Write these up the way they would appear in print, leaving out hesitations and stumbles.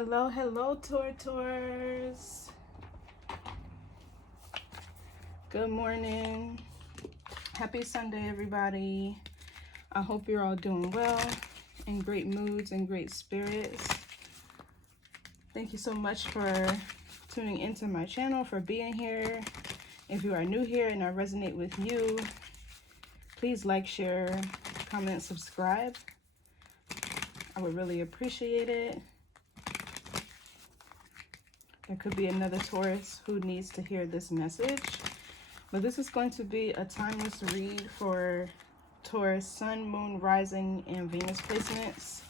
Hello, hello, Taurus. Good morning. Happy Sunday, everybody. I hope you're all doing well, in great moods and great spirits. Thank you so much for tuning into my channel, for being here. If you are new here and I resonate with you, please like, share, comment, subscribe. I would really appreciate it. There could be another Taurus who needs to hear this message. But this is going to be a timeless read for Taurus Sun, Moon, Rising, and Venus placements.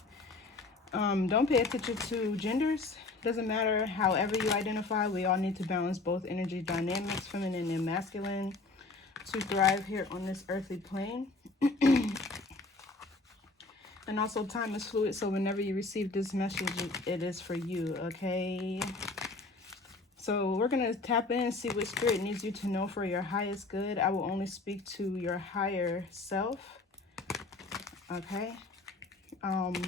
Don't pay attention to genders. Doesn't matter however you identify. We all need to balance both energy dynamics, feminine and masculine, to thrive here on this earthly plane. And also time is fluid, so whenever you receive this message, it is for you, okay? So we're going to tap in and see what Spirit needs you to know for your highest good. I will only speak to your higher self. Okay. But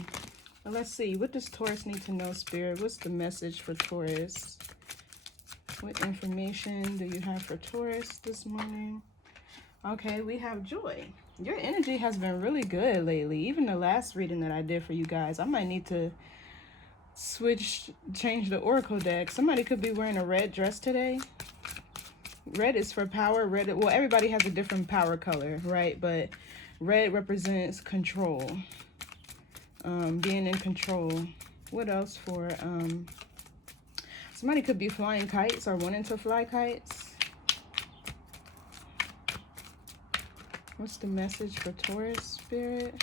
let's see. What does Taurus need to know, Spirit? What's the message for Taurus? What information do you have for Taurus this morning? Okay, we have joy. Your energy has been really good lately. Even the last reading that I did for you guys. I might need to change the oracle deck. Somebody could be wearing a red dress today. Red is for power. Well, everybody has a different power color, right? But red represents control, being in control. What else for somebody could be flying kites or wanting to fly kites. What's the message for Taurus, Spirit?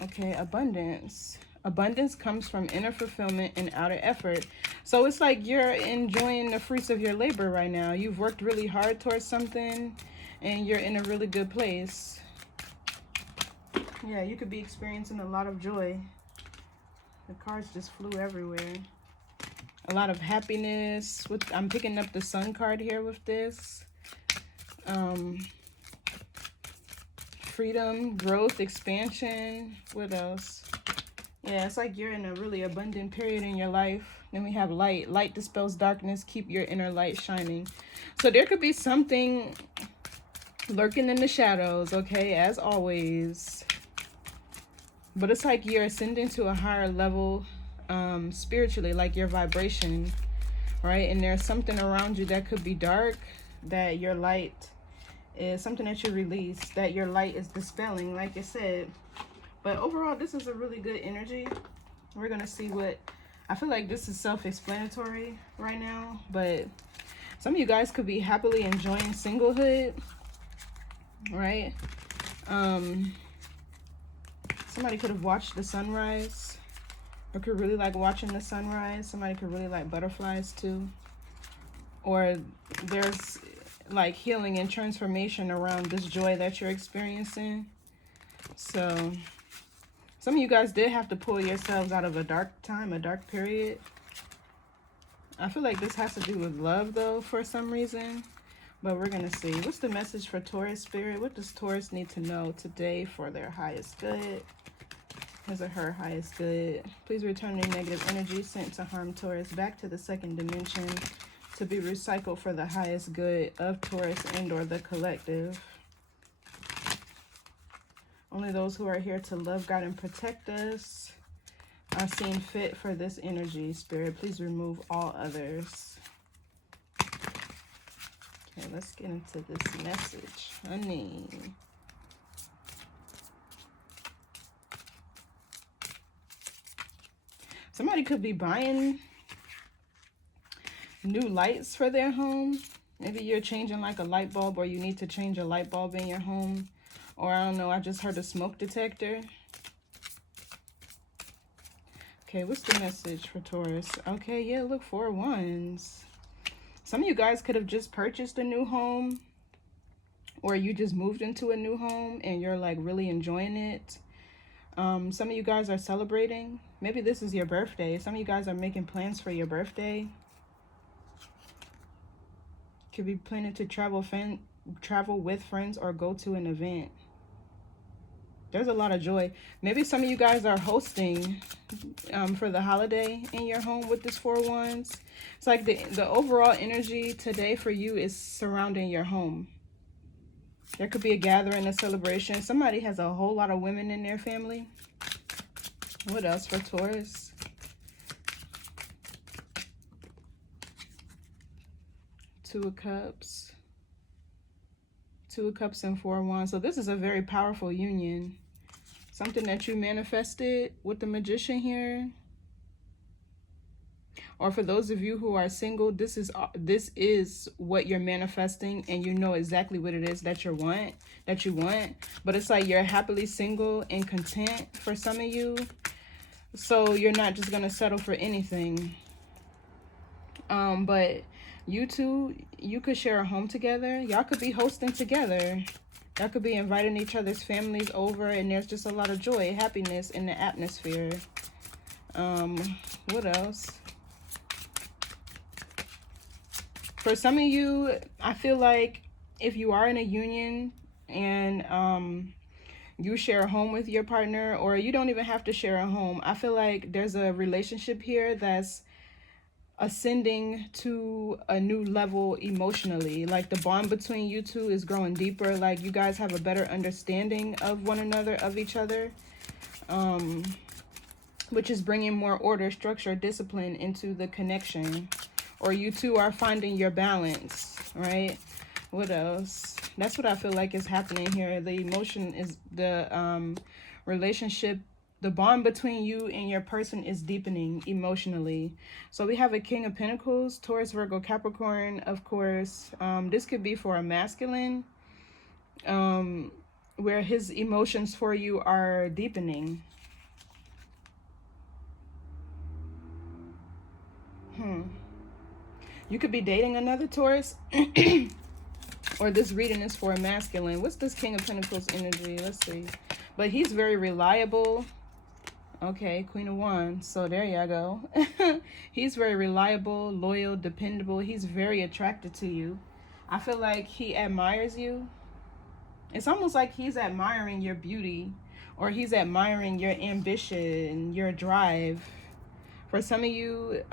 Okay, abundance. Abundance comes from inner fulfillment and outer effort. So it's like you're enjoying the fruits of your labor right now. You've worked really hard towards something and you're in a really good place. Yeah, you could be experiencing a lot of joy. The cards just flew everywhere. A lot of happiness. I'm picking up the Sun card here with this. Freedom, growth, expansion. What else? Yeah, it's like you're in a really abundant period in your life. Then we have light. Light dispels darkness. Keep your inner light shining. So there could be something lurking in the shadows, okay, as always. But it's like you're ascending to a higher level spiritually, like your vibration, right? And there's something around you that could be dark, that your light is something that you release, that your light is dispelling, like I said. But overall, this is a really good energy. We're going to see what... I feel like this is self-explanatory right now, but some of you guys could be happily enjoying singlehood, right? Somebody could have watched the sunrise, or could really like watching the sunrise. Somebody could really like butterflies too. Or there's like healing and transformation around this joy that you're experiencing. So some of you guys did have to pull yourselves out of a dark time, a dark period. I feel like this has to do with love though for some reason, but we're gonna see. What's the message for Taurus, Spirit? What does Taurus need to know today for their highest good? His or her highest good. Please return any negative energy sent to harm Taurus back to the second dimension, to be recycled for the highest good of Taurus and or the collective. Only those who are here to love, guide, and protect us are seen fit for this energy, Spirit. Please remove all others. Okay, let's get into this message, honey. Somebody could be buying new lights for their home. Maybe you're changing like a light bulb, or you need to change a light bulb in your home. Or I don't know, I just heard a smoke detector. Okay, what's the message for Taurus? Okay, yeah, look, 4 wands. Some of you guys could have just purchased a new home, or you just moved into a new home and you're like really enjoying it. Some of you guys are celebrating. Maybe this is your birthday. Some of you guys are making plans for your birthday. Could be planning to travel with friends or go to an event. There's a lot of joy. Maybe some of you guys are hosting for the holiday in your home with this Four of Wands. It's like the overall energy today for you is surrounding your home. There could be a gathering, a celebration. Somebody has a whole lot of women in their family. What else for Taurus? Two of Cups. Two of Cups and Four of Wands. So this is a very powerful union. Something that you manifested with the Magician here. Or for those of you who are single, this is what you're manifesting, and you know exactly what it is that you want. But it's like you're happily single and content for some of you. So you're not just gonna settle for anything. But you two, you could share a home together. Y'all could be hosting together. Y'all could be inviting each other's families over, and there's just a lot of joy, happiness in the atmosphere. What else? For some of you, I feel like if you are in a union and you share a home with your partner, or you don't even have to share a home, I feel like there's a relationship here that's ascending to a new level emotionally. Like the bond between you two is growing deeper. Like you guys have a better understanding of one another, of each other, which is bringing more order, structure, discipline into the connection. Or you two are finding your balance, right? What else? That's what I feel like is happening here. The emotion is the relationship. The bond between you and your person is deepening emotionally. So we have a King of Pentacles, Taurus, Virgo, Capricorn, of course. This could be for a masculine, where his emotions for you are deepening. You could be dating another Taurus. Or this reading is for a masculine. What's this King of Pentacles energy? Let's see. But he's very reliable. Okay, Queen of Wands. So there you go. He's very reliable, loyal, dependable. He's very attracted to you. I feel like he admires you. It's almost like he's admiring your beauty, or he's admiring your ambition, your drive. For some of you,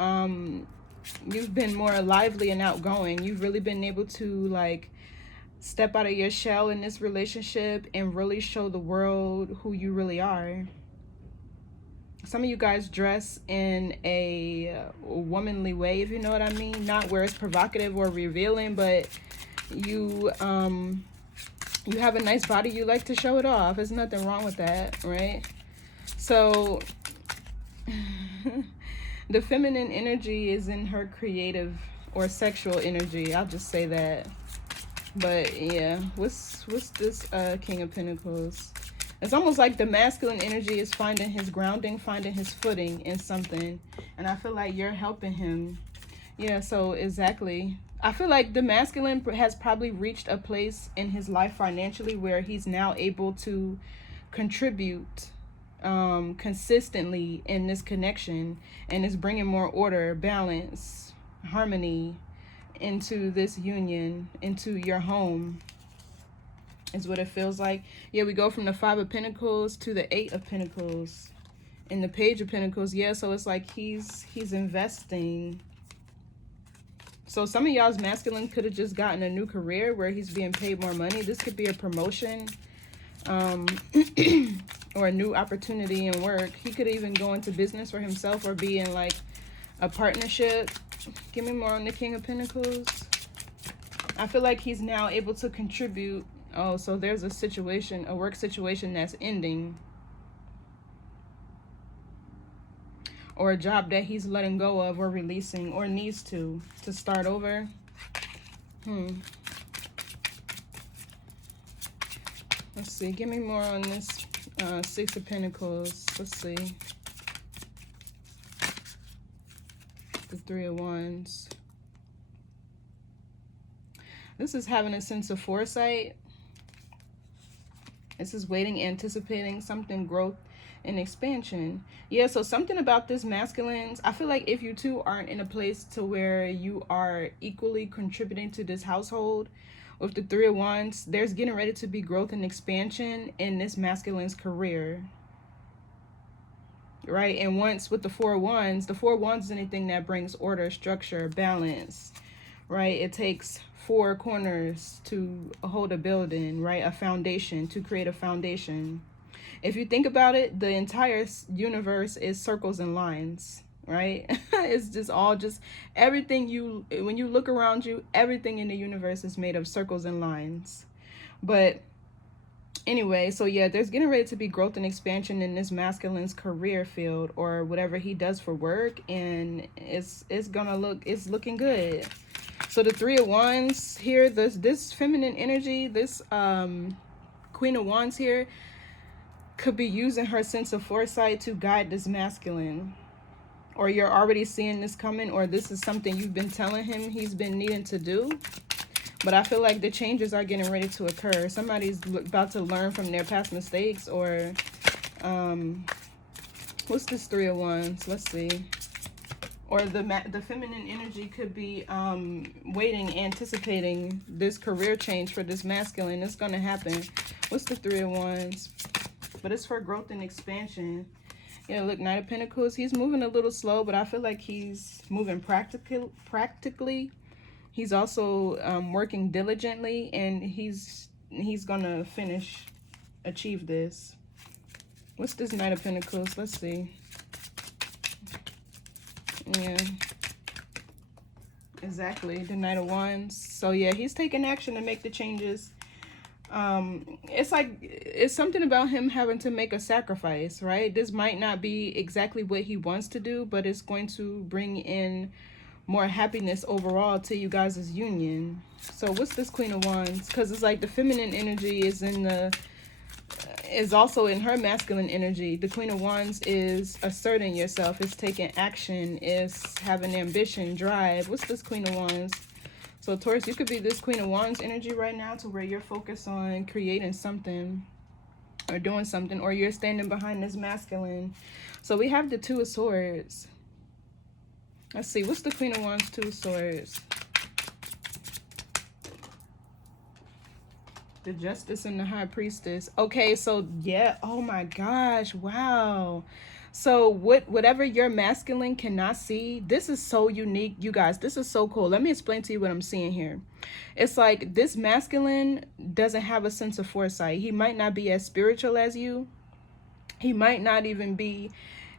you've been more lively and outgoing. You've really been able to like step out of your shell in this relationship and really show the world who you really are. Some of you guys dress in a womanly way, if you know what I mean. Not where it's provocative or revealing, but you have a nice body. You like to show it off. There's nothing wrong with that, right? So the feminine energy is in her creative or sexual energy. I'll just say that. But yeah, what's this King of Pentacles? It's almost like the masculine energy is finding his grounding, finding his footing in something. And I feel like you're helping him. Yeah, so exactly. I feel like the masculine has probably reached a place in his life financially where he's now able to contribute consistently in this connection, and is bringing more order, balance, harmony into this union, into your home, is what it feels like. Yeah, we go from the Five of Pentacles to the Eight of Pentacles and the Page of Pentacles. Yeah, so it's like he's investing. So some of y'all's masculine could have just gotten a new career where he's being paid more money. This could be a promotion, or a new opportunity in work. He could even go into business for himself or be in like a partnership. Give me more on the King of Pentacles. I feel like he's now able to contribute. Oh, so there's a situation, a work situation that's ending. Or a job that he's letting go of or releasing, or needs to start over. Let's see. Give me more on this Six of Pentacles. Let's see. The Three of Wands. This is having a sense of foresight. This is waiting, anticipating something, growth and expansion. Yeah, so something about this masculines. I feel like if you two aren't in a place to where you are equally contributing to this household, With the Three of Wands, there's getting ready to be growth and expansion in this masculine's career. Right? And once with the Four of Wands, the Four of Wands is anything that brings order, structure, balance. Right? It takes four corners to hold a building, right? A foundation, to create a foundation. If you think about it, the entire universe is circles and lines, right? It's just all just everything when you look around you, everything in the universe is made of circles and lines. But anyway, so yeah, there's getting ready to be growth and expansion in this masculine's career field or whatever he does for work, and it's looking good. So the Three of Wands here, this feminine energy, this Queen of Wands here could be using her sense of foresight to guide this masculine. Or you're already seeing this coming, or this is something you've been telling him he's been needing to do. But I feel like the changes are getting ready to occur. Somebody's about to learn from their past mistakes, or what's this Three of Wands? Let's see. Or the feminine energy could be waiting, anticipating this career change for this masculine. It's going to happen. What's the Three of Wands? But it's for growth and expansion. Yeah, look, Knight of Pentacles. He's moving a little slow, but I feel like he's moving practically. He's also working diligently, and he's gonna achieve this. What's this Knight of Pentacles? Let's see. Yeah, exactly, the Knight of Wands. So yeah, he's taking action to make the changes. It's something about him having to make a sacrifice, right? This might not be exactly what he wants to do, but it's going to bring in more happiness overall to you guys' union. So what's this Queen of Wands? Because it's like the feminine energy is also in her masculine energy. The Queen of Wands is asserting yourself, is taking action, is having ambition, drive. What's this Queen of Wands? So Taurus, you could be this Queen of Wands energy right now, to where you're focused on creating something or doing something, or you're standing behind this masculine. So we have the Two of Swords. Let's see, what's the Queen of Wands, Two of Swords? The Justice and the High Priestess. Okay, so yeah, oh my gosh, wow. So whatever your masculine cannot see, this is so unique, you guys. This is so cool. Let me explain to you what I'm seeing here. It's like this masculine doesn't have a sense of foresight. He might not be as spiritual as you. He might not even be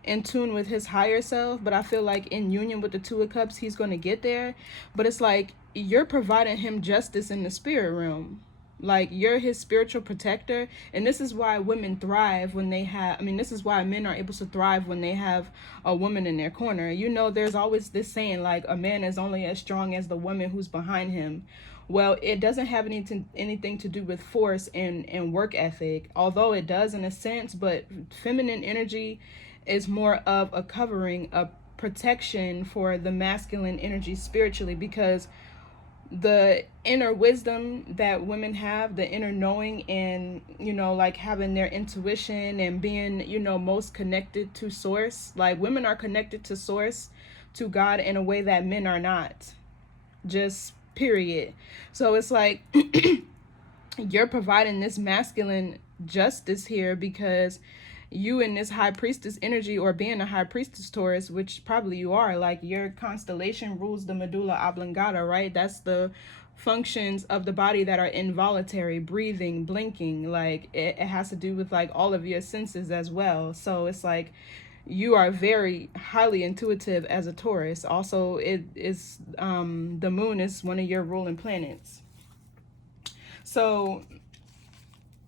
in tune with his higher self, but I feel like in union with the Two of Cups, he's going to get there. But it's like you're providing him justice in the spirit realm. Like, you're his spiritual protector. And this is why women thrive when they have, this is why men are able to thrive when they have a woman in their corner. You know, there's always this saying, like, a man is only as strong as the woman who's behind him. Well, it doesn't have anything to do with force and work ethic, although it does in a sense. But feminine energy is more of a covering, a protection for the masculine energy spiritually, because the inner wisdom that women have, the inner knowing, and like having their intuition and being most connected to source. Like, women are connected to source, to God, in a way that men are not, just period. So it's like you're providing this masculine justice here, because you in this High Priestess energy, or being a High Priestess Taurus, which probably you are, like, your constellation rules the medulla oblongata, right? That's the functions of the body that are involuntary: breathing, blinking. Like, it has to do with like all of your senses as well. So it's like you are very highly intuitive as a Taurus. Also, it is the moon is one of your ruling planets. So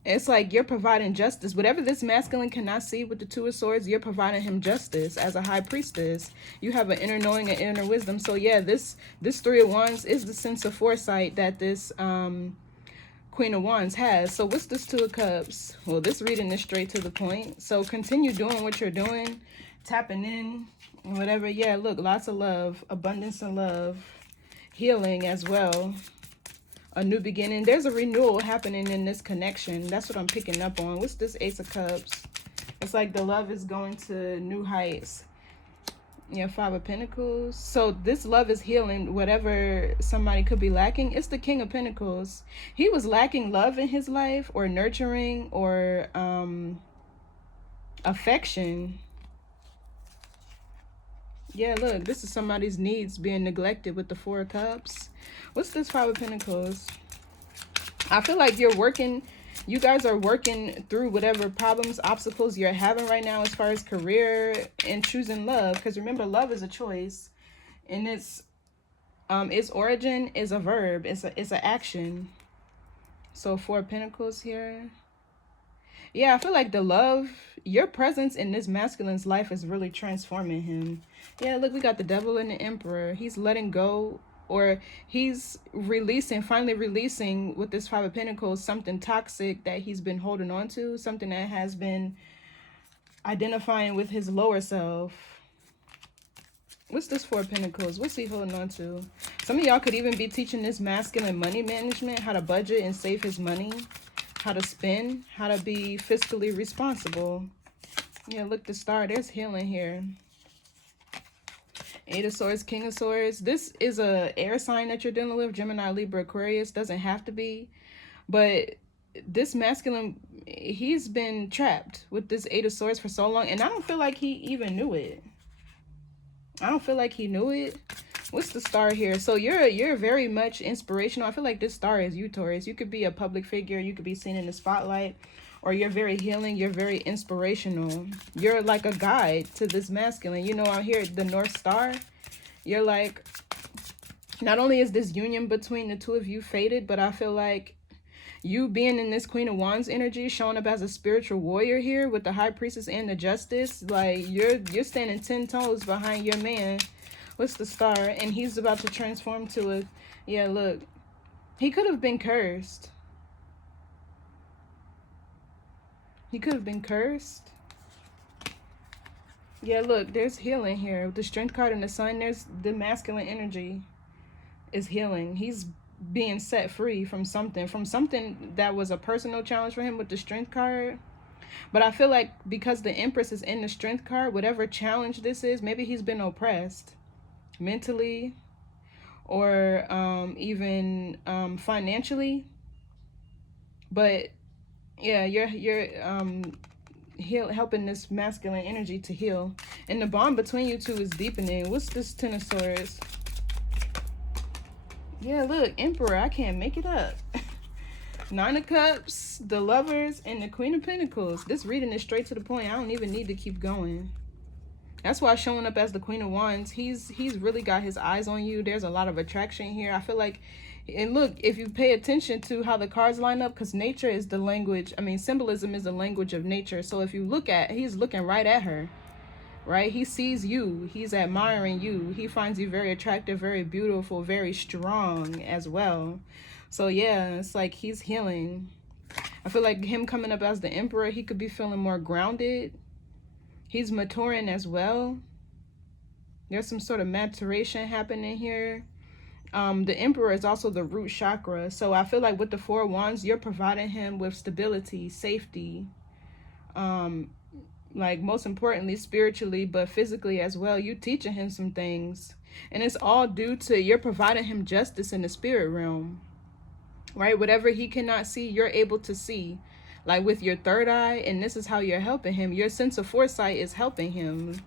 it's like you're providing justice. Whatever this masculine cannot see with the Two of Swords, you're providing him justice as a High Priestess. You have an inner knowing and inner wisdom. So yeah, this Three of Wands is the sense of foresight that this Queen of Wands has. So what's this Two of Cups? Well, this reading is straight to the point. So continue doing what you're doing, tapping in, whatever. Yeah, look, lots of love, abundance of love, healing as well. A new beginning. There's a renewal happening in this connection. That's what I'm picking up on. What's this Ace of Cups? It's like the love is going to new heights. Yeah, Five of Pentacles. So this love is healing whatever somebody could be lacking. It's the King of Pentacles. He was lacking love in his life, or nurturing, or affection. Yeah, look, this is somebody's needs being neglected with the Four of Cups. What's this Five of Pentacles? I feel like you guys are working through whatever problems, obstacles you're having right now as far as career and choosing love. Because remember, love is a choice. And its origin is a verb. It's an action. So Four of Pentacles here. Yeah, I feel like your presence in this masculine's life is really transforming him. Yeah, look, we got the Devil and the Emperor. He's letting go, or he's finally releasing with this Five of Pentacles, something toxic that he's been holding on to, something that has been identifying with his lower self. What's this Four of Pentacles? What's he holding on to? Some of y'all could even be teaching this masculine money management, how to budget and save his money, how to spend, how to be fiscally responsible. Yeah, look, the Star. There's healing here. Eight of Swords, King of Swords. This is a air sign that you're dealing with. Gemini, Libra, Aquarius. Doesn't have to be. But this masculine, he's been trapped with this Eight of Swords for so long. And I don't feel like he even knew it. I don't feel like he knew it. What's the Star here? So you're very much inspirational. I feel like this Star is you, Taurus. You could be a public figure. You could be seen in the spotlight. Or you're very healing. You're very inspirational. You're like a guide to this masculine. You know, out here, the North Star. You're like, not only is this union between the two of you fated, but I feel like you being in this Queen of Wands energy, showing up as a spiritual warrior here with the High Priestess and the Justice, like you're standing 10 toes behind your man. What's the Star? And he's about to transform to a, yeah, look, he could have been cursed. He could have been cursed. Yeah, look, there's healing here. With the Strength card and the Sun, there's the masculine energy is healing. He's being set free from something that was a personal challenge for him with the Strength card. But I feel like because the Empress is in the Strength card, whatever challenge this is, maybe he's been oppressed mentally, or even financially. But yeah, you're helping this masculine energy to heal, and the bond between you two is deepening. What's this Ten of Swords? Yeah, look, Emperor. I can't make it up. Nine of Cups, the Lovers, and the Queen of Pentacles. This reading is straight to the point. I don't even need to keep going. That's why showing up as the Queen of Wands, he's really got his eyes on you. There's a lot of attraction here. I feel like, and look, if you pay attention to how the cards line up, because nature is the language, I mean, symbolism is the language of nature. So if you look at, he's looking right at her, right? He sees you. He's admiring you. He finds you very attractive, very beautiful, very strong as well. So yeah, it's like he's healing. I feel like him coming up as the Emperor, he could be feeling more grounded. He's maturing as well. There's some sort of maturation happening here. The Emperor is also the root chakra. So I feel like with the Four of Wands, you're providing him with stability, safety. Like most importantly, spiritually, but physically as well. You teaching him some things. And it's all due to you're providing him justice in the spirit realm. Right? Whatever he cannot see, you're able to see. Like with your third eye, and this is how you're helping him. Your sense of foresight is helping him.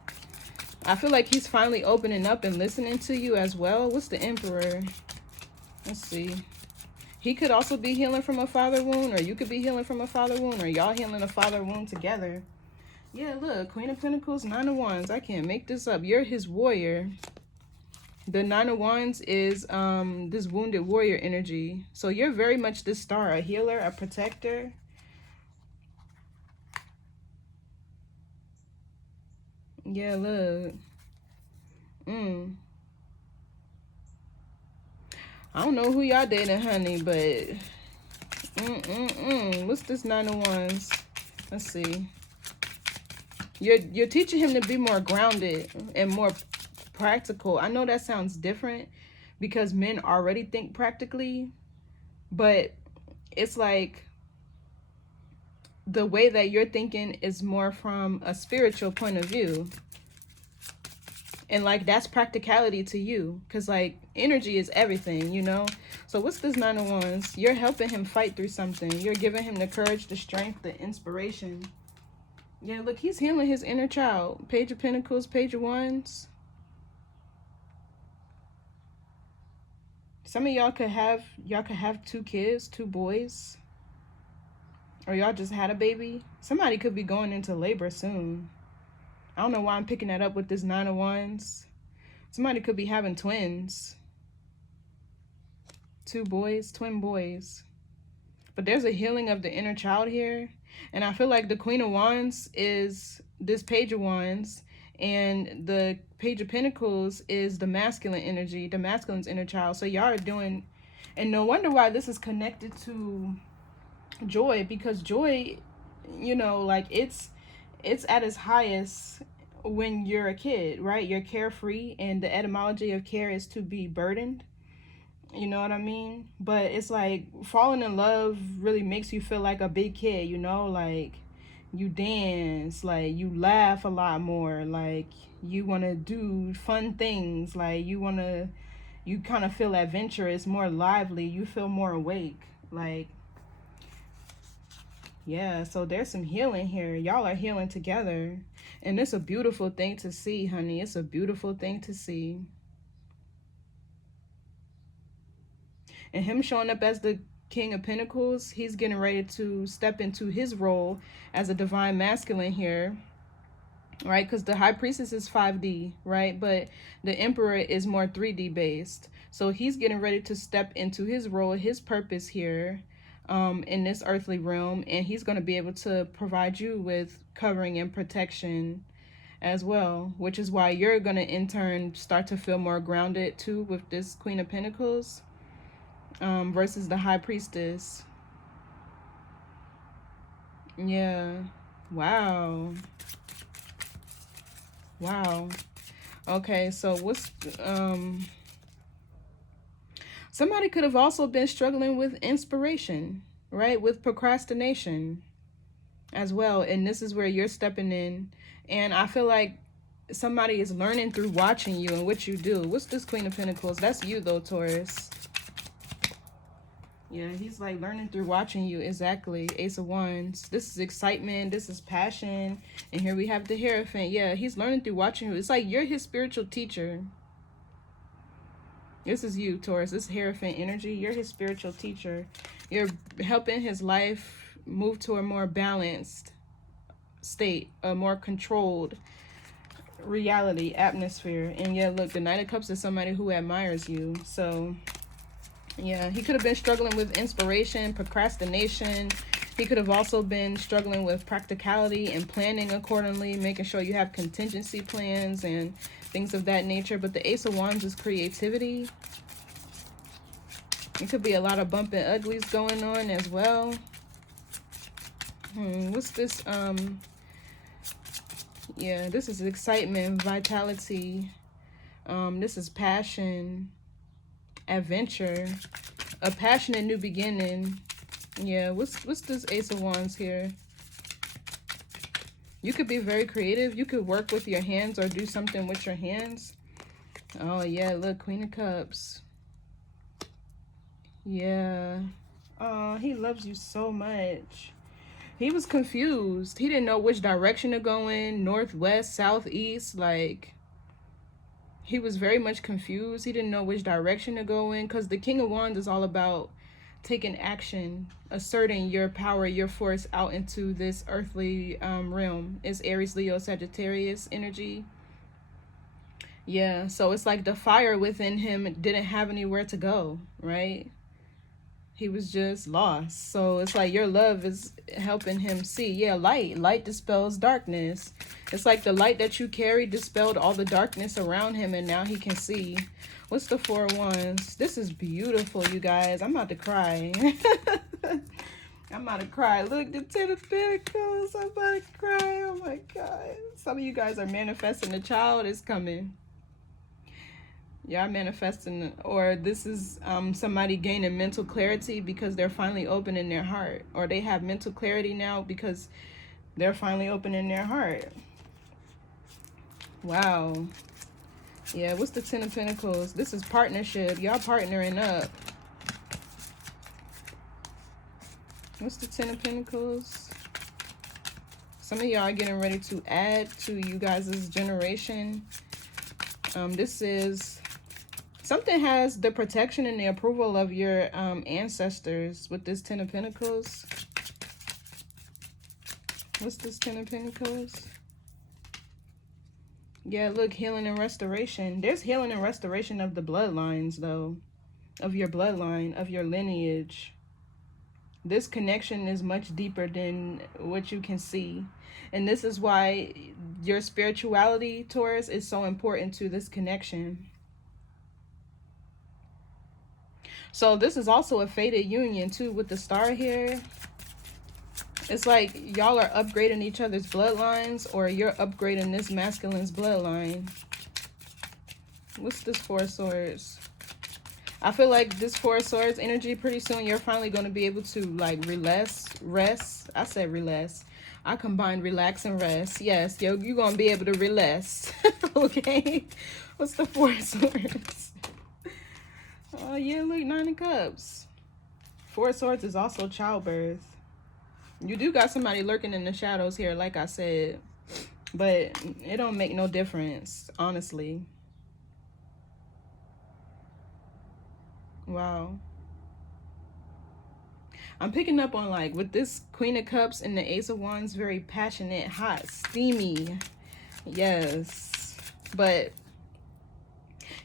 I feel like he's finally opening up and listening to you as well. What's the Emperor? Let's see. He could also be healing from a father wound, or you could be healing from a father wound, or y'all healing a father wound together. Yeah, look, Queen of Pentacles, Nine of Wands. I can't make this up. You're his warrior. The Nine of Wands is this wounded warrior energy. So you're very much this Star, a healer, a protector. Yeah, look. I don't know who y'all dating, honey, but what's this Nine of Wands? Let's see. You're teaching him to be more grounded and more practical. I know that sounds different because men already think practically, but it's like the way that you're thinking is more from a spiritual point of view. And like, that's practicality to you, because like energy is everything, you know. So what's this Nine of Wands? You're helping him fight through something. You're giving him the courage, the strength, the inspiration. Yeah, look, he's healing his inner child. Page of Pentacles, Page of Wands. Some of y'all could have 2 kids, 2 boys. Or y'all just had a baby. Somebody could be going into labor soon. I don't know why I'm picking that up with this Nine of Wands. Somebody could be having twins. 2 boys, twin boys. But there's a healing of the inner child here. And I feel like the Queen of Wands is this Page of Wands. And the Page of Pentacles is the masculine energy, the masculine's inner child. So y'all are doing, and no wonder why this is connected to joy, because joy, you know, like it's at its highest when you're a kid, right? You're carefree, and the etymology of care is to be burdened. You know what I mean? But it's like falling in love really makes you feel like a big kid, you know, like you dance, like you laugh a lot more, like you want to do fun things, like you kind of feel adventurous, more lively, you feel more awake, like, yeah. So there's some healing here. Y'all are healing together, and it's a beautiful thing to see, honey. It's a beautiful thing to see. And him showing up as the King of Pentacles, he's getting ready to step into his role as a divine masculine here, right? Because the High Priestess is 5D, right? But the Emperor is more 3D based. So he's getting ready to step into his role, his purpose here in this earthly realm. And he's going to be able to provide you with covering and protection as well, which is why you're going to in turn start to feel more grounded too with this Queen of Pentacles. Versus the High Priestess. Yeah. Wow. Wow. Okay, so what's somebody could have also been struggling with inspiration, right? With procrastination as well. And this is where you're stepping in. And I feel like somebody is learning through watching you and what you do. What's this Queen of Pentacles? That's you though, Taurus. Yeah, he's like learning through watching you. Exactly. Ace of Wands. This is excitement. This is passion. And here we have the Hierophant. Yeah, he's learning through watching you. It's like you're his spiritual teacher. This is you, Taurus. This Hierophant energy. You're his spiritual teacher. You're helping his life move to a more balanced state, a more controlled reality, atmosphere. And yeah, look, the Knight of Cups is somebody who admires you. So yeah, he could have been struggling with inspiration, procrastination. He could have also been struggling with practicality and planning accordingly, making sure you have contingency plans and things of that nature. But the Ace of Wands is creativity. It could be a lot of bumping uglies going on as well. What's this? Yeah, this is excitement, vitality. This is passion, adventure, a passionate new beginning. Yeah, what's this Ace of Wands here? You could be very creative. You could work with your hands or do something with your hands. Oh yeah, look, Queen of Cups. Yeah. Oh, he loves you so much. He was confused. He didn't know which direction to go in, north, west, south, east. Like, he was very much confused. He didn't know which direction to go in, because the King of Wands is all about taking action, asserting your power, your force out into this earthly realm. It's Aries, Leo, Sagittarius energy. Yeah, so it's like the fire within him didn't have anywhere to go, right? He was just lost. So it's like your love is helping him see. Yeah, light dispels darkness. It's like the light that you carry dispelled all the darkness around him, and now he can see. What's the Four of Wands? This is beautiful, you guys. I'm about to cry. I'm about to cry. Look, the Ten of Pentacles. I'm about to cry. Oh my God. Some of you guys are manifesting. A child is coming. Y'all manifesting, or this is somebody gaining mental clarity because they're finally opening their heart, or they have mental clarity now because they're finally opening their heart. Wow. Yeah, what's the Ten of Pentacles? This is partnership. Y'all partnering up. What's the Ten of Pentacles? Some of y'all are getting ready to add to you guys' generation. This is... Something has the protection and the approval of your ancestors with this Ten of Pentacles. What's this Ten of Pentacles? Yeah, look, healing and restoration. There's healing and restoration of the bloodlines, though. Of your bloodline, of your lineage. This connection is much deeper than what you can see. And this is why your spirituality, Taurus, is so important to this connection. So this is also a fated union, too, with the star here. It's like y'all are upgrading each other's bloodlines, or you're upgrading this masculine's bloodline. What's this Four of Swords? I feel like this Four of Swords energy, pretty soon you're finally going to be able to, like, rest. I said relax. I combined relax and rest. Yes, yo, you're going to be able to relax. Okay? What's the Four of Swords? Oh, yeah, look, Nine of Cups. Four of Swords is also childbirth. You do got somebody lurking in the shadows here, like I said. But it don't make no difference, honestly. Wow. I'm picking up on, like, with this Queen of Cups and the Ace of Wands, very passionate, hot, steamy. Yes. But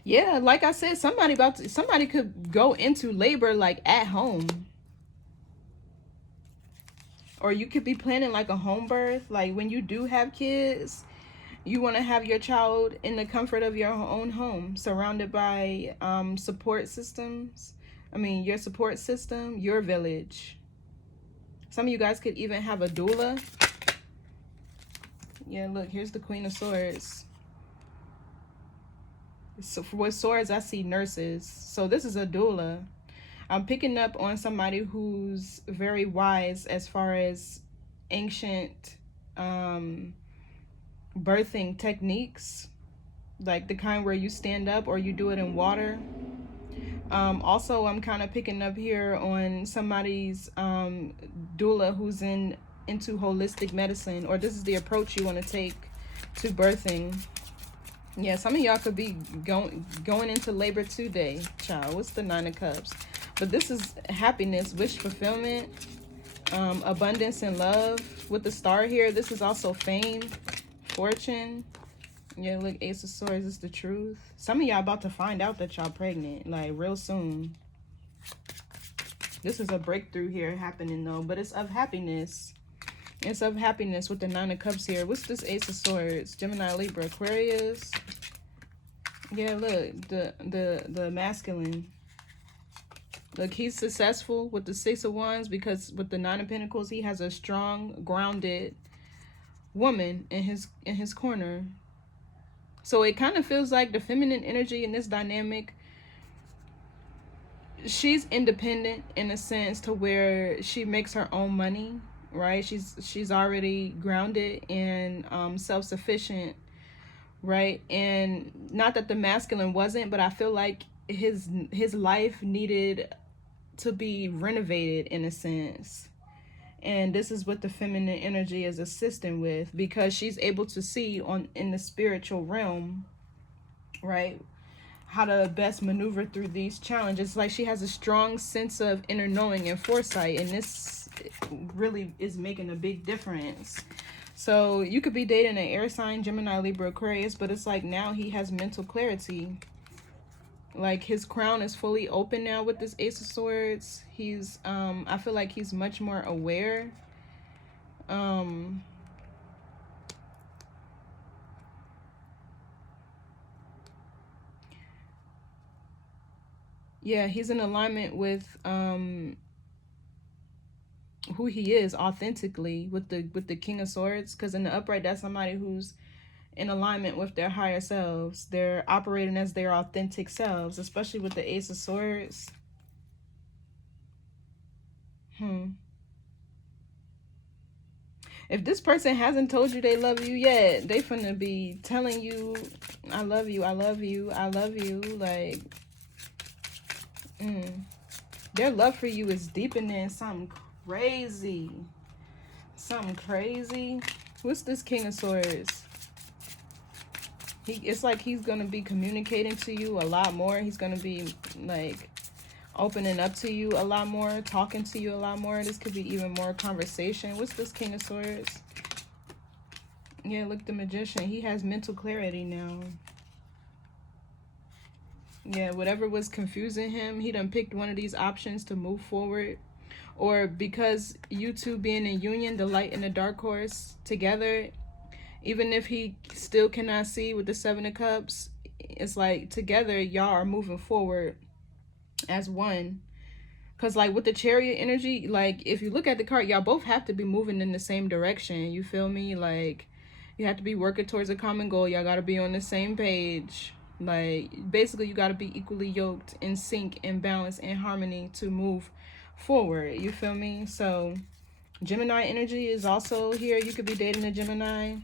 yeah, like I said, somebody could go into labor, like, at home. Or you could be planning, like, a home birth. Like, when you do have kids, you want to have your child in the comfort of your own home, surrounded by support systems. I mean, your support system, your village. Some of you guys could even have a doula. Yeah, look, here's the Queen of Swords. So with swords, I see nurses. So this is a doula. I'm picking up on somebody who's very wise as far as ancient birthing techniques, like the kind where you stand up or you do it in water. Also, I'm kind of picking up here on somebody's doula who's into holistic medicine, or this is the approach you want to take to birthing. Yeah, some of y'all could be going into labor today, child. What's the Nine of Cups? But this is happiness, wish fulfillment, abundance and love. With the star here, this is also fame, fortune. Yeah, look, Ace of Swords is the truth. Some of y'all about to find out that y'all pregnant, like, real soon. This is a breakthrough here happening, though, but it's of happiness. It's of happiness with the Nine of Cups here. What's this Ace of Swords? Gemini, Libra, Aquarius. Yeah, look, the masculine. Look, he's successful with the Six of Wands because with the Nine of Pentacles, he has a strong, grounded woman in his corner. So it kind of feels like the feminine energy in this dynamic, she's independent in a sense to where she makes her own money, right? She's already grounded and self-sufficient, right? And not that the masculine wasn't, but I feel like his life needed to be renovated in a sense. And this is what the feminine energy is assisting with, because she's able to see in the spiritual realm, right, how to best maneuver through these challenges. Like, she has a strong sense of inner knowing and foresight, and this really is making a big difference. So you could be dating an air sign, Gemini, Libra, Aquarius, but it's like now he has mental clarity. Like, his crown is fully open now with this Ace of Swords. He's I feel like he's much more aware. Yeah, he's in alignment with who he is authentically with the King of Swords, because in the upright, that's somebody who's in alignment with their higher selves. They're operating as their authentic selves, especially with the Ace of Swords. If this person hasn't told you they love you yet, they finna be telling you, I love you, I love you, I love you. Like, their love for you is deepening something crazy. Something crazy. What's this King of Swords? It's like he's going to be communicating to you a lot more. He's going to be, like, opening up to you a lot more, talking to you a lot more. This could be even more conversation. What's this King of Swords? Yeah, look, the Magician. He has mental clarity now. Yeah, whatever was confusing him, he done picked one of these options to move forward. Or because you two being in union, the light and the dark horse together, even if he still cannot see with the Seven of Cups, it's like together y'all are moving forward as one. Because like with the Chariot energy, like if you look at the card, y'all both have to be moving in the same direction. You feel me? Like you have to be working towards a common goal. Y'all got to be on the same page. Like basically you got to be equally yoked, in sync, in balance, in harmony to move forward. You feel me? So Gemini energy is also here. You could be dating a Gemini.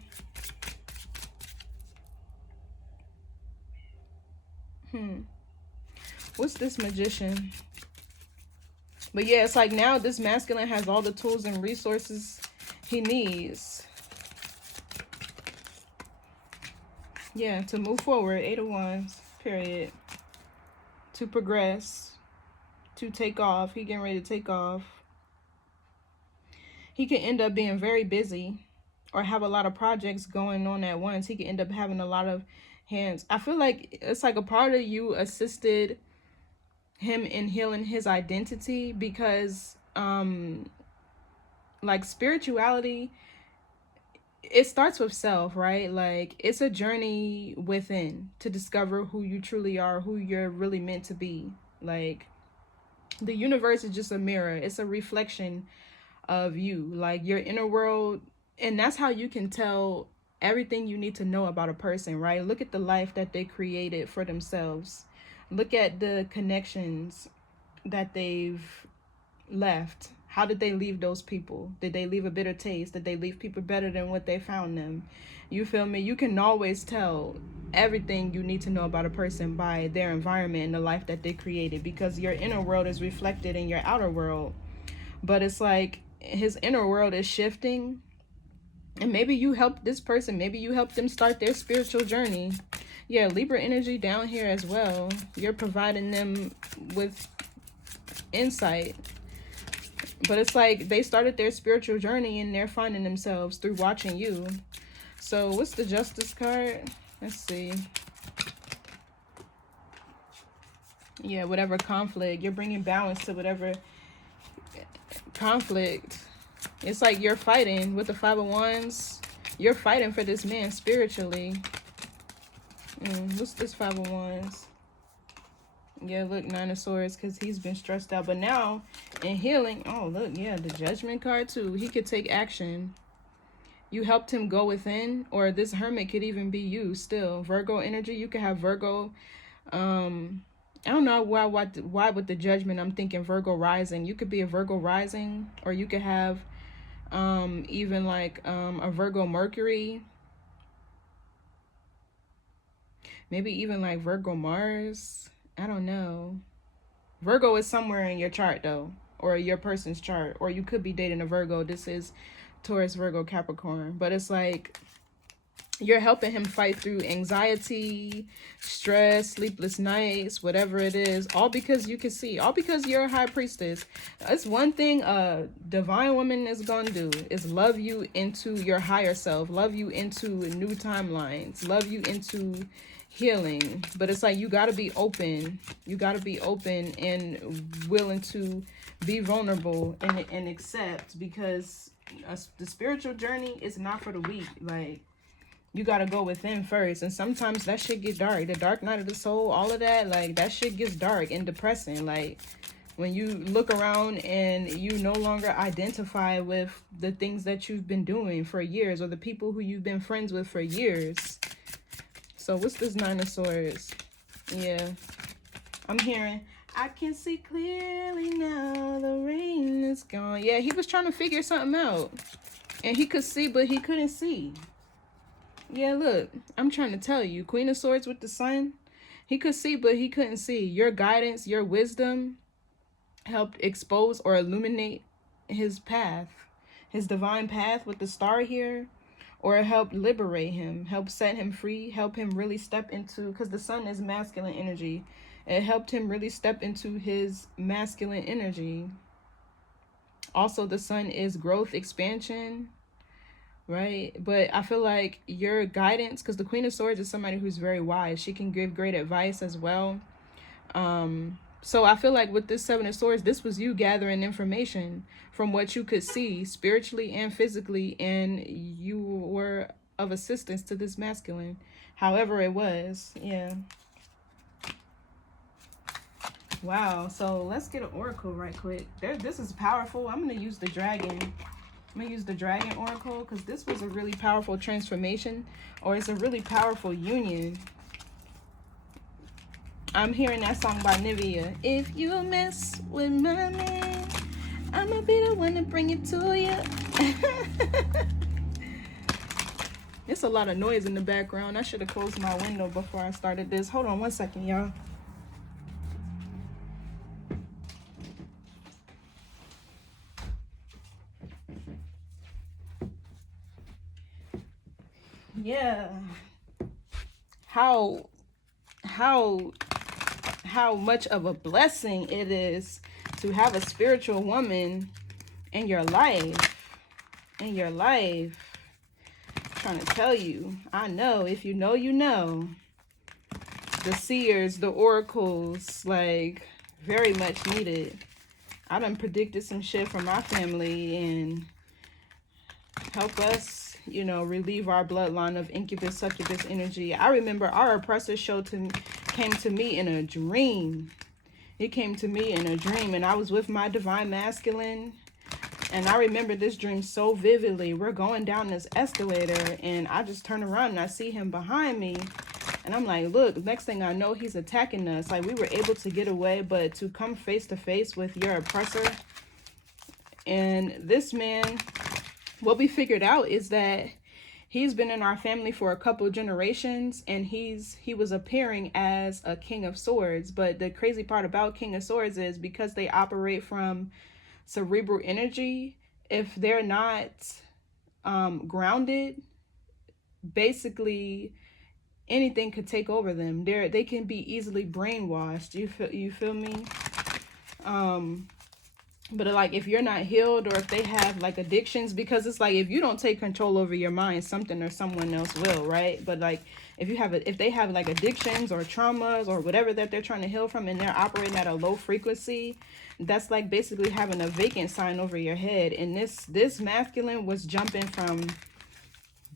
What's this Magician? But yeah, it's like now this masculine has all the tools and resources he needs. Yeah, to move forward. 8 of Wands, period. To progress. To take off. He getting ready to take off. He could end up being very busy or have a lot of projects going on at once. He could end up having a lot of hands. I feel like it's like a part of you assisted him in healing his identity because like spirituality, it starts with self, right? Like it's a journey within to discover who you truly are, who you're really meant to be. Like the universe is just a mirror. It's a reflection of you, like your inner world. And that's how you can tell everything you need to know about a person, right? Look at the life that they created for themselves. Look at the connections that they've left. How did they leave those people? Did they leave a bitter taste? Did they leave people better than what they found them? You feel me? You can always tell everything you need to know about a person by their environment and the life that they created, because your inner world is reflected in your outer world. But it's like his inner world is shifting, and maybe you helped this person, maybe you helped them start their spiritual journey. Yeah, Libra energy down here as well. You're providing them with insight. But it's like they started their spiritual journey and they're finding themselves through watching you. So what's the Justice card? Let's see. Yeah, whatever conflict. You're bringing balance to whatever conflict. It's like you're fighting with the 5 of Wands. You're fighting for this man spiritually. What's this 5 of Wands? Yeah, look, 9 of Swords, because he's been stressed out. But now, in healing, oh, look, yeah, the Judgment card, too. He could take action. You helped him go within, or this Hermit could even be you still. Virgo energy, you could have Virgo. I don't know why with the Judgment I'm thinking Virgo rising. You could be a Virgo rising, or you could have even like a Virgo Mercury. Maybe even like Virgo Mars. I don't know. Virgo is somewhere in your chart though, or your person's chart, or you could be dating a Virgo. This is Taurus, Virgo, Capricorn. But it's like you're helping him fight through anxiety, stress, sleepless nights, whatever it is, all because you can see, all because you're a high priestess. That's one thing a divine woman is gonna do, is love you into your higher self, love you into new timelines, love you into healing. But it's like you got to be open. You got to be open and willing to be vulnerable and accept, because the spiritual journey is not for the weak. Like you got to go within first, and sometimes that shit get dark. The dark night of the soul, all of that, like that shit gets dark and depressing. Like when you look around and you no longer identify with the things that you've been doing for years, or the people who you've been friends with for years. So what's this 9 of Swords? Yeah, I'm hearing, I can see clearly now, the rain is gone. Yeah, he was trying to figure something out. And he could see, but he couldn't see. Yeah, look, I'm trying to tell you. Queen of Swords with the Sun. He could see, but he couldn't see. Your guidance, your wisdom helped expose or illuminate his path, his divine path with the star here, or it helped liberate him, help set him free, help him really step into, because the sun is masculine energy. It helped him really step into his masculine energy. Also, the sun is growth, expansion, right? But I feel like your guidance, because the Queen of Swords is somebody who's very wise. She can give great advice as well. So I feel like with this Seven of Swords, this was you gathering information from what you could see spiritually and physically, and you were of assistance to this masculine, however it was. Yeah. Wow. So let's get an oracle right quick. This is powerful. I'm going to use the dragon. I'm going to use the dragon oracle because this was a really powerful transformation, or it's a really powerful union. I'm hearing that song by Nivea. If you mess with my man, I'ma be the one to bring it to you. It's a lot of noise in the background. I should have closed my window before I started this. Hold on one second, y'all. Yeah. How much of a blessing it is to have a spiritual woman in your life. I'm trying to tell you. I know. If you know, you know. The seers, the oracles, like, very much needed. I done predicted some shit for my family and help us, you know, relieve our bloodline of incubus, succubus energy. I remember our oppressor came to me in a dream. He came to me in a dream, and I was with my divine masculine. And I remember this dream so vividly. We're going down this escalator, and I just turn around and I see him behind me. And I'm like, look, next thing I know, he's attacking us. Like, we were able to get away, but to come face to face with your oppressor. And this man, what we figured out is that he's been in our family for a couple generations, and he was appearing as a King of Swords. But the crazy part about King of Swords is because they operate from cerebral energy, if they're not grounded, basically anything could take over them. They can be easily brainwashed. You feel me? But like, if you're not healed, or if they have like addictions, because it's like, if you don't take control over your mind, something or someone else will, right? But like, if they have like addictions or traumas or whatever that they're trying to heal from, and they're operating at a low frequency, that's like basically having a vacant sign over your head. And this masculine was jumping from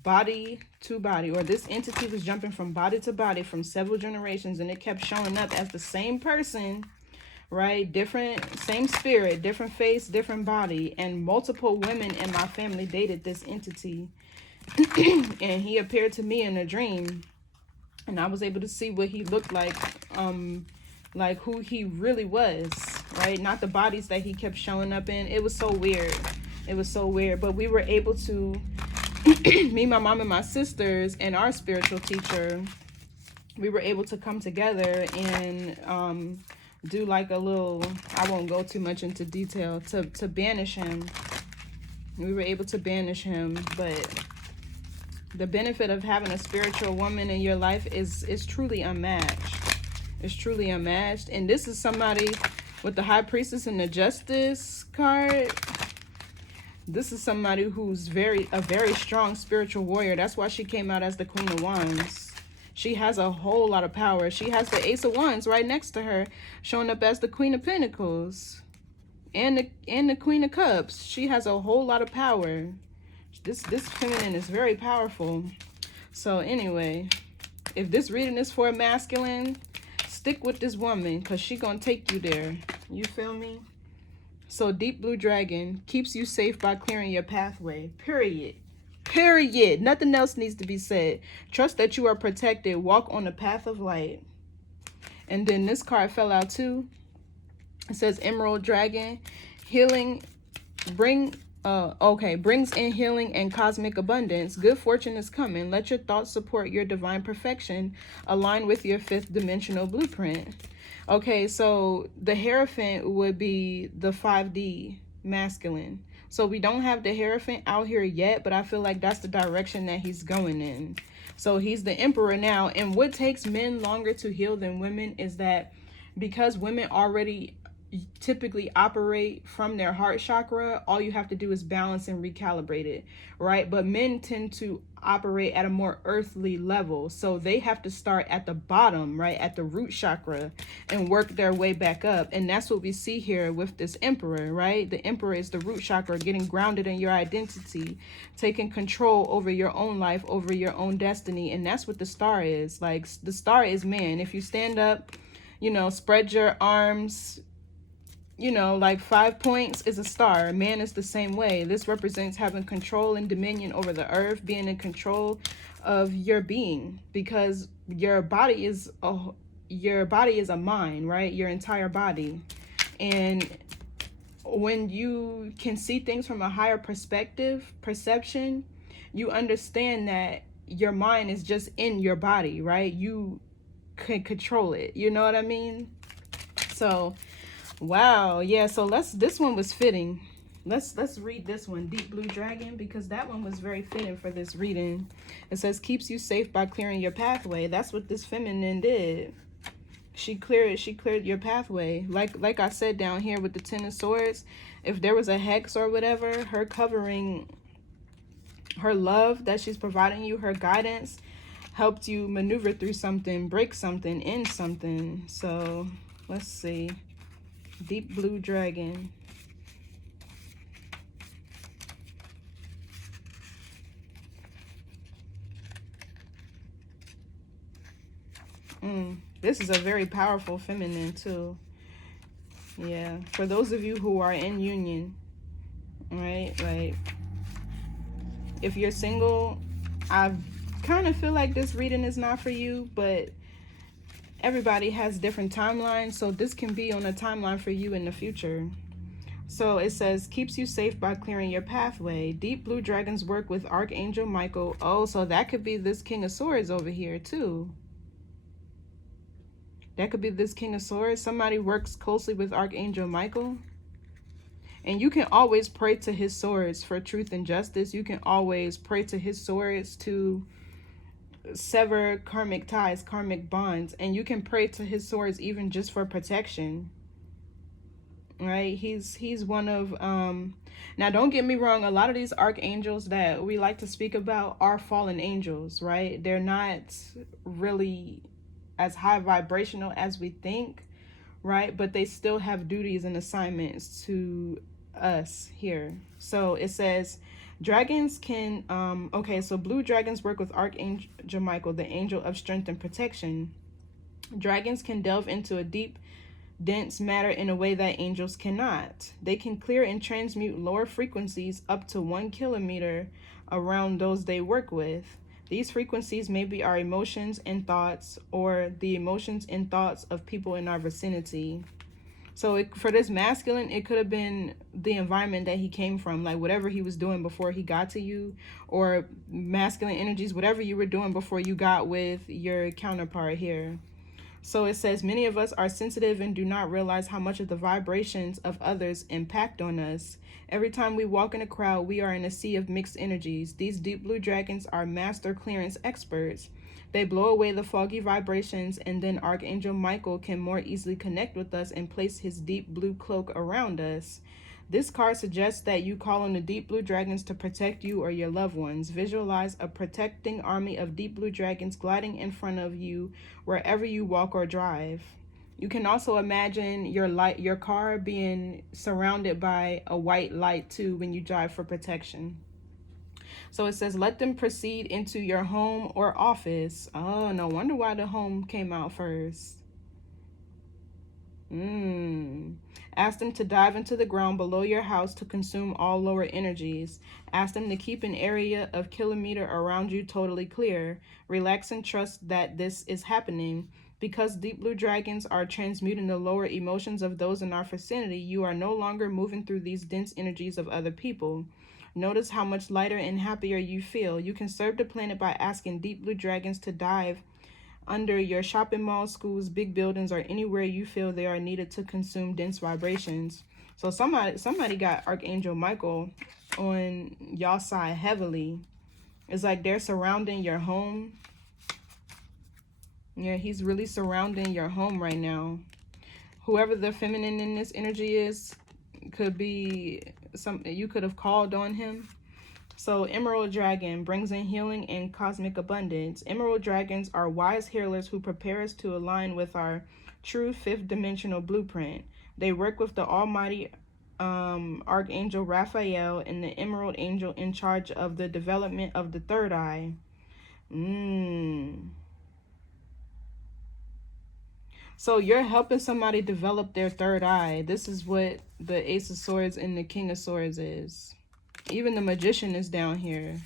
body to body, or this entity was jumping from body to body from several generations, and it kept showing up as the same person, right? Same spirit, different face, different body. And multiple women in my family dated this entity. And he appeared to me in a dream, and I was able to see what he looked like who he really was, right? Not the bodies that he kept showing up in. It was so weird. But we were able to me, my mom, and my sisters, and our spiritual teacher, we were able to come together and do like a little, I won't go too much into detail, to banish him. We were able to banish him. But the benefit of having a spiritual woman in your life is truly unmatched. It's truly unmatched. And this is somebody with the High Priestess and the Justice card. This is somebody who's a very strong spiritual warrior. That's why she came out as the Queen of Wands. She has a whole lot of power. She has the Ace of Wands right next to her, showing up as the Queen of Pentacles and the Queen of Cups. She has a whole lot of power. This feminine is very powerful. So anyway, if this reading is for a masculine, stick with this woman, because she gonna take you there. You feel me? So Deep Blue Dragon keeps you safe by clearing your pathway. Period. Nothing else needs to be said. Trust that you are protected. Walk on the path of light. And then this card fell out too. It says Emerald Dragon. Healing. Bring Okay, brings in healing and cosmic abundance. Good fortune is coming. Let your thoughts support your divine perfection. Align with your fifth dimensional blueprint. Okay, so the Hierophant would be the 5D masculine. So we don't have the Hierophant out here yet, but I feel like that's the direction that he's going in. So he's the Emperor now. And what takes men longer to heal than women is that because women already typically operate from their heart chakra, all you have to do is balance and recalibrate it, right? But men tend to operate at a more earthly level, so they have to start at the bottom, right, at the root chakra, and work their way back up. And that's what we see here with this Emperor, right? The Emperor is the root chakra, getting grounded in your identity, taking control over your own life, over your own destiny. And that's what the star is. Like, the star is man. If you stand up, you know, spread your arms, you know, like 5 points is a star. Man is the same way. This represents having control and dominion over the earth, being in control of your being, because your body is a mind, right? Your entire body. And when you can see things from a higher perception, you understand that your mind is just in your body, right? You can control it. You know what I mean? So wow, yeah, so this one was fitting. Let's read this one, Deep Blue Dragon, because that one was very fitting for this reading. It says keeps you safe by clearing your pathway. That's what this feminine did. She cleared your pathway. Like I said down here with the Ten of Swords, if there was a hex or whatever, her covering, her love that she's providing you, her guidance, helped you maneuver through something, break something, end something. So let's see. Deep Blue Dragon. This is a very powerful feminine too. Yeah, for those of you who are in union, right? Like, if you're single, I kind of feel like this reading is not for you, but everybody has different timelines, so this can be on a timeline for you in the future. So it says, keeps you safe by clearing your pathway. Deep Blue Dragons work with Archangel Michael. Oh, so that could be this King of Swords over here too. That could be this King of Swords. Somebody works closely with Archangel Michael. And you can always pray to his swords for truth and justice. You can always pray to his swords to sever karmic ties, karmic bonds. And you can pray to his swords even just for protection. Right? He's one of... Now, don't get me wrong. A lot of these archangels that we like to speak about are fallen angels, right? They're not really as high vibrational as we think, right? But they still have duties and assignments to us here. So it says dragons can okay, so blue dragons work with Archangel Michael, the angel of strength and protection. Dragons can delve into a deep, dense matter in a way that angels cannot. They can clear and transmute lower frequencies up to 1 kilometer around those they work with. These frequencies may be our emotions and thoughts, or the emotions and thoughts of people in our vicinity. So for this masculine, it could have been the environment that he came from, like whatever he was doing before he got to you, or masculine energies, whatever you were doing before you got with your counterpart here. So it says, many of us are sensitive and do not realize how much of the vibrations of others impact on us. Every time we walk in a crowd, we are in a sea of mixed energies. These deep blue dragons are master clearance experts. They blow away the foggy vibrations, and then Archangel Michael can more easily connect with us and place his deep blue cloak around us. This card suggests that you call on the deep blue dragons to protect you or your loved ones. Visualize a protecting army of deep blue dragons gliding in front of you wherever you walk or drive. You can also imagine your car being surrounded by a white light too when you drive for protection. So it says, let them proceed into your home or office. Oh, no wonder why the home came out first. Ask them to dive into the ground below your house to consume all lower energies. Ask them to keep an area of kilometer around you totally clear. Relax and trust that this is happening. Because deep blue dragons are transmuting the lower emotions of those in our vicinity, you are no longer moving through these dense energies of other people. Notice how much lighter and happier you feel. You can serve the planet by asking deep blue dragons to dive under your shopping malls, schools, big buildings, or anywhere you feel they are needed to consume dense vibrations. So somebody got Archangel Michael on y'all side heavily. It's like they're surrounding your home. Yeah, he's really surrounding your home right now. Whoever the feminine in this energy is, could be something you could have called on him. So Emerald Dragon brings in healing and cosmic abundance. Emerald Dragons are wise healers who prepare us to align with our true fifth dimensional blueprint. They work with the almighty Archangel Raphael and the Emerald Angel in charge of the development of the third eye. So you're helping somebody develop their third eye. This is what the Ace of Swords and the King of Swords is. Even the Magician is down here.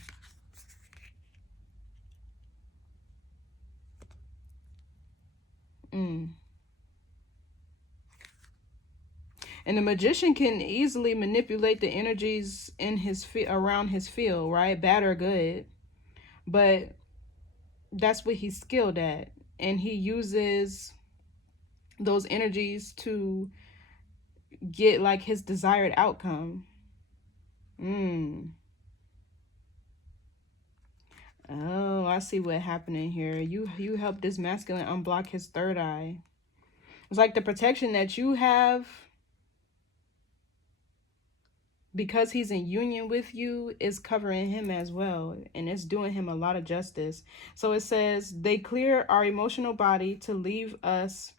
And the Magician can easily manipulate the energies in his around his field, right? Bad or good. But that's what he's skilled at. And he uses those energies to get like his desired outcome. Oh, I see what happening here. You help this masculine unblock his third eye. It's like the protection that you have, because he's in union with you, is covering him as well, and it's doing him a lot of justice. So it says, they clear our emotional body to leave us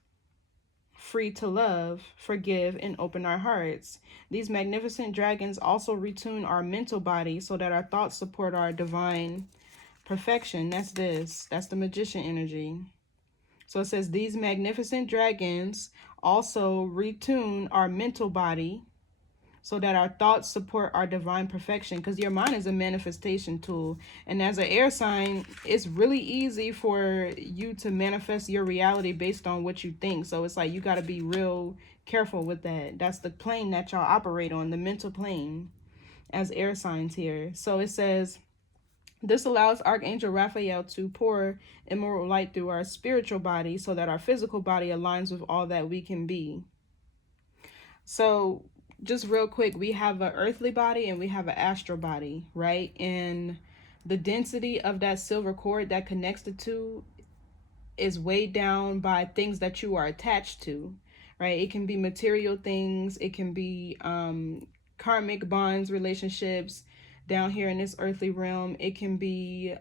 free to love, forgive, and open our hearts. These magnificent dragons also retune our mental body so that our thoughts support our divine perfection. That's the Magician energy. So it says, these magnificent dragons also retune our mental body so that our thoughts support our divine perfection, because your mind is a manifestation tool. And as an air sign, it's really easy for you to manifest your reality based on what you think. So it's like you got to be real careful with that. That's the plane that y'all operate on, the mental plane, as air signs here. So it says, this allows Archangel Raphael to pour emerald light through our spiritual body so that our physical body aligns with all that we can be. So just real quick, we have an earthly body and we have an astral body, right? And the density of that silver cord that connects the two is weighed down by things that you are attached to, right? It can be material things, it can be karmic bonds, relationships down here in this earthly realm. It can be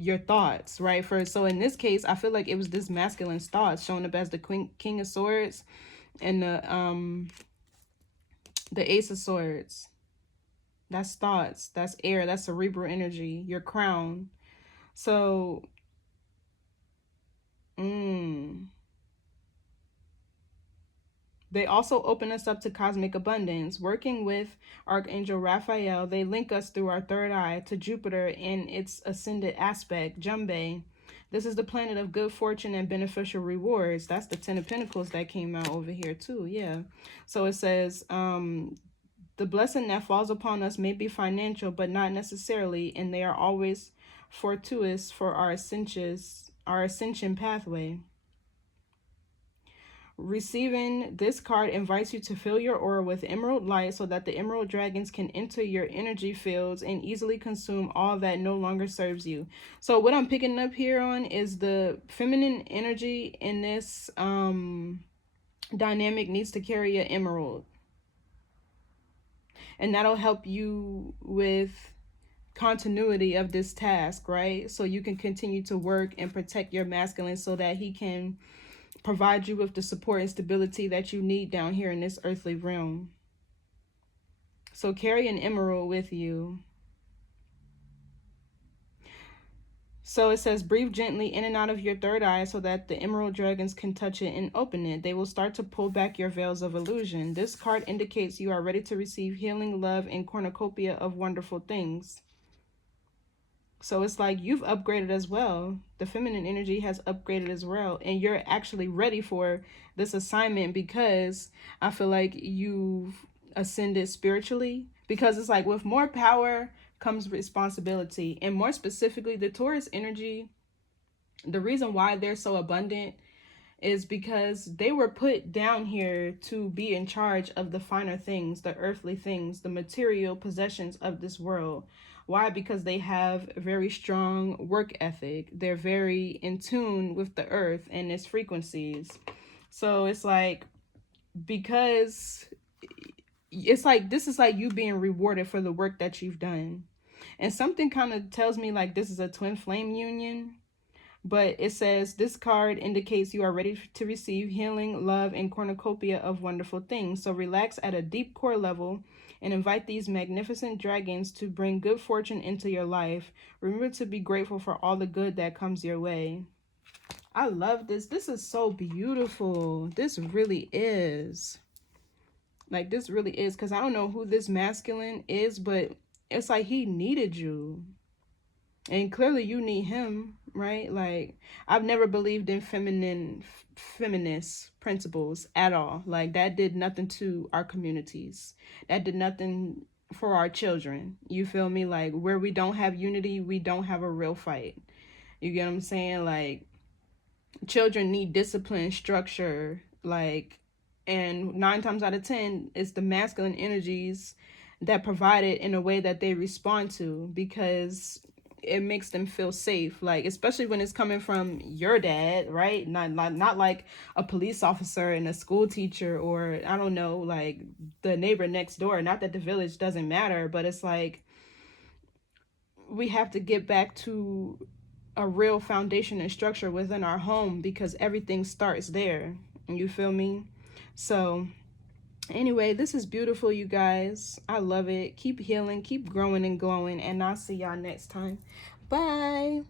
your thoughts, right? So in this case, I feel like it was this masculine thoughts showing up as the King of Swords and the Ace of Swords. That's thoughts, that's air, that's cerebral energy, your crown. So they also open us up to cosmic abundance. Working with Archangel Raphael, they link us through our third eye to Jupiter in its ascendant aspect, Jumbe. This is the planet of good fortune and beneficial rewards. That's the Ten of Pentacles that came out over here too, yeah. So it says, the blessing that falls upon us may be financial, but not necessarily, and they are always fortuitous for our ascension pathway. Receiving this card invites you to fill your aura with emerald light so that the emerald dragons can enter your energy fields and easily consume all that no longer serves you. So what I'm picking up here on is the feminine energy in this dynamic needs to carry an emerald. And that'll help you with continuity of this task, right? So you can continue to work and protect your masculine so that he can provide you with the support and stability that you need down here in this earthly realm. So carry an emerald with you. So it says, breathe gently in and out of your third eye so that the emerald dragons can touch it and open it. They will start to pull back your veils of illusion. This card indicates you are ready to receive healing, love, and cornucopia of wonderful things. So it's like you've upgraded as well. The feminine energy has upgraded as well. And you're actually ready for this assignment because I feel like you've ascended spiritually. Because it's like with more power comes responsibility. And more specifically, the Taurus energy, the reason why they're so abundant is because they were put down here to be in charge of the finer things, the earthly things, the material possessions of this world. Why? Because they have a very strong work ethic. They're very in tune with the earth and its frequencies. So it's like, because it's like, this is like you being rewarded for the work that you've done. And something kind of tells me like this is a twin flame union, but it says this card indicates you are ready to receive healing, love, and cornucopia of wonderful things. So relax at a deep core level and invite these magnificent dragons to bring good fortune into your life. Remember to be grateful for all the good that comes your way. I love this. This is so beautiful. This really is. Like, this really is. Because I don't know who this masculine is, but it's like he needed you. And clearly you need him, right? Like, I've never believed in feminist principles at all. Like, that did nothing to our communities. That did nothing for our children. You feel me? Like, where we don't have unity, we don't have a real fight. You get what I'm saying? Like, children need discipline, structure, like, and 9 times out of 10 it's the masculine energies that provide it in a way that they respond to, because it makes them feel safe, like, especially when it's coming from your dad, right? Not like a police officer and a school teacher, or I don't know, like the neighbor next door. Not that the village doesn't matter, but it's like we have to get back to a real foundation and structure within our home, because everything starts there. You feel me? So anyway, this is beautiful, you guys. I love it. Keep healing, keep growing and glowing, and I'll see y'all next time. Bye.